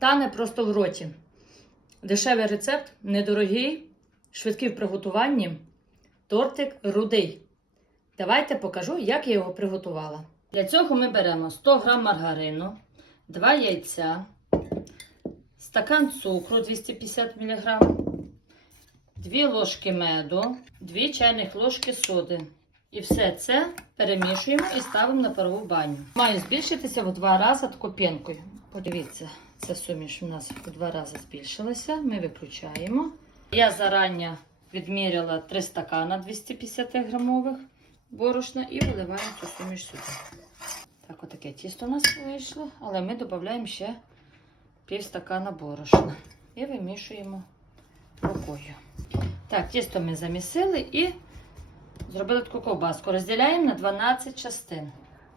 тане просто в роті. Дешевий рецепт, недорогий, швидкий в приготуванні. Тортик рудий. Давайте покажу, як я його приготувала. Для цього ми беремо 100 г маргарину, 2 яйця, стакан цукру 250 мг, 2 ложки меду, 2 чайних ложки соди. І все це перемішуємо і ставимо на парову баню. Має збільшитися в два рази таку пінкою. Подивіться, ця суміш у нас в два рази збільшилася. Ми виключаємо. Я зарані відміряла 3 стакана 250 грамових борошна і виливаємо цю суміш сюди. Так, отаке тісто у нас вийшло, але ми додаємо ще пів стакана борошна і вимішуємо рукою. Так, тісто ми замісили і зробили таку ковбаску. Розділяємо на 12 частин.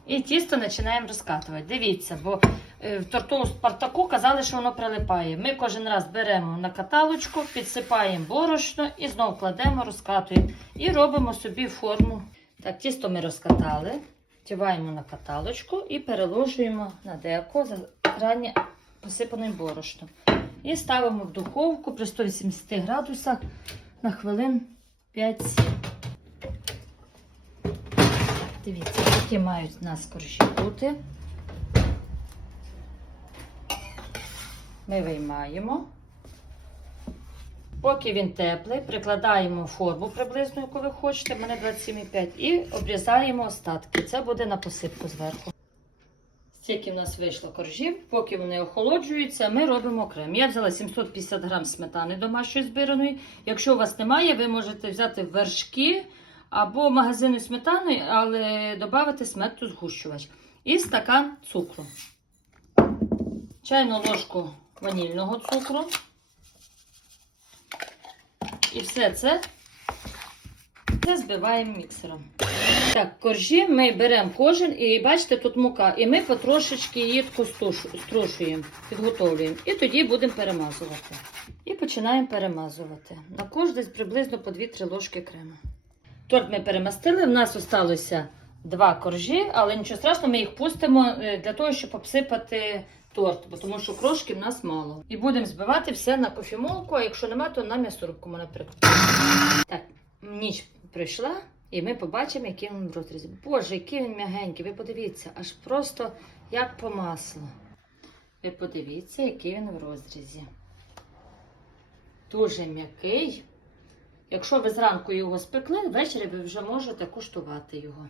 І тісто починаємо розкатувати. Дивіться, бо в торту Спартаку казали, що воно прилипає. Ми кожен раз беремо на каталочку, підсипаємо борошно і знову кладемо, розкатуємо. І робимо собі форму. Так, тісто ми розкатали, втіваємо на каталочку і переложуємо на деко зарані посипаним борошном. І ставимо в духовку при 180 градусах на хвилин 5-7. Дивіться, які мають у нас коржі бути. Ми виймаємо. Поки він теплий, прикладаємо форму приблизно, яку ви хочете, мене 27,5, і обрізаємо остатки. Це буде на посипку зверху. Стільки в нас вийшло коржів, поки вони охолоджуються, ми робимо крем. Я взяла 750 грам сметани домашньої збираної. Якщо у вас немає, ви можете взяти вершки або магазини сметани, але додати смету згущувач. І стакан цукру. Чайну ложку ванільного цукру. І все це, це збиваємо міксером. Так, коржі ми беремо кожен, і бачите, тут мука. І ми потрошечки її струшуємо, підготовлюємо. І тоді будемо перемазувати. І починаємо перемазувати. На кожен десь приблизно по 2-3 ложки крему. Торт ми перемастили, в нас залишилося два коржі, але нічого страшного, ми їх пустимо е, для того, щоб обсипати торт, бо тому що крошки в нас мало. І будемо збивати все на кофемолку, а якщо нема, то на м'ясорубку, наприклад. Так, ніч прийшла, і ми побачимо, який він в розрізі. Боже, який він м'ягенький, ви подивіться, аж просто як по маслу. Ви подивіться, який він в розрізі. Дуже м'який. Якщо ви зранку його спекли, ввечері ви вже можете куштувати його.